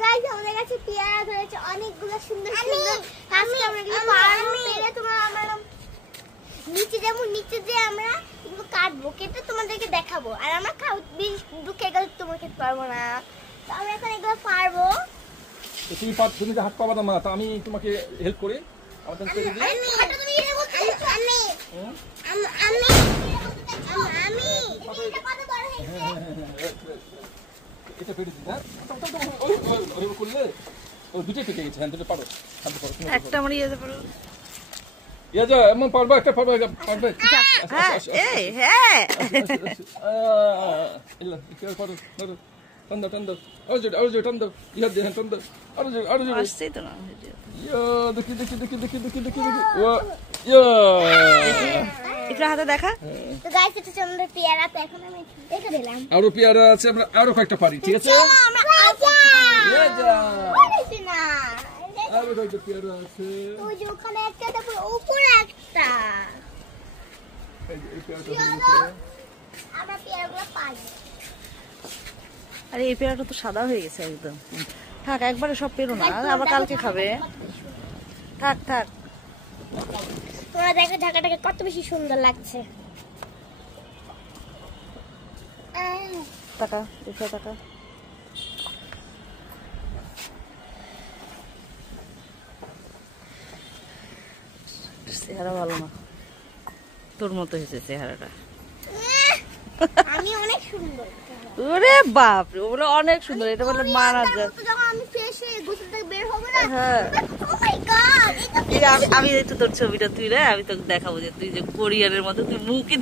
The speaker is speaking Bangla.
গাইস আমাদের কাছে পেয়ারা ধরেছে অনেকগুলো সুন্দর সুন্দর। আজকে আমরা এগুলো পারবো পেরে তোমরা আমরা নিচে যেমন নিচে যে আমরা এগুলো কাটবো কেটে তোমাদেরকে দেখাবো। আর আমরা ঢুকে গেলে তোমাকে পারবো না, তো আমরা এখন এগুলো পারবো। তুমি হাত পাবা না মা, তা আমি তোমাকে হেল্প করি। আমাদের ছেড়ে দিই। এটা ফেলে দিই না ওই করলে ওই দুটো কেটে গেছে। হ্যাঁ দুটো পারো একটা আমার ইয়ে পারো ইয়া যা এমন পারবা একটা পারবা পারবে। হ্যাঁ এই হ্যাঁ ইল্লা কি পারো পারো টান দাও টান দাও আর টান দাও ইয়া দে টান দাও আর আসছে তো না ইয়া দেখি ওয়া ইয়া একটু হাতে দেখা। তো গাইস এটা চন্দ্র পেয়ারা, তো এখন আমি দেখে দিলাম আরো পেয়ারা আছে, আমরা আরো কয়েকটা পারি। ঠিক আছে আমরা ইয়া যা পারছি না। আরো কয়েকটা পেয়ারা আছে। ওই যে ওখানে একটা, তারপর উপরে একটা। এই পেয়ারাটা হয়েছে। আমরা পেয়ারাগুলো পাই। আরে এই পেয়ারাটা তো সাদা হয়ে গেছে একদম। থাক একবারে সব পেরো না, আবার কালকে খাবে। থাক থাক তোমরা দেখো ঢাকাটাকে কত বেশি সুন্দর লাগছে। টাকা এটা টাকা চেহারা ভালো না, তোর মতো হয়েছে চেহারাটা। আমি অনেক সুন্দর। ওরে বাপ রে, ওগুলো অনেক সুন্দর। এটা বলে মানা যায়। যখন আমি ফ্রেশ হয়ে গোসল থেকে বের হব না, হ্যাঁ ও মাই গড, আমি একটু তোর ছবিটা তুই রে, আমি তোকে দেখাবো যে তুই যে কোরিয়ানের মতো তুই মুখই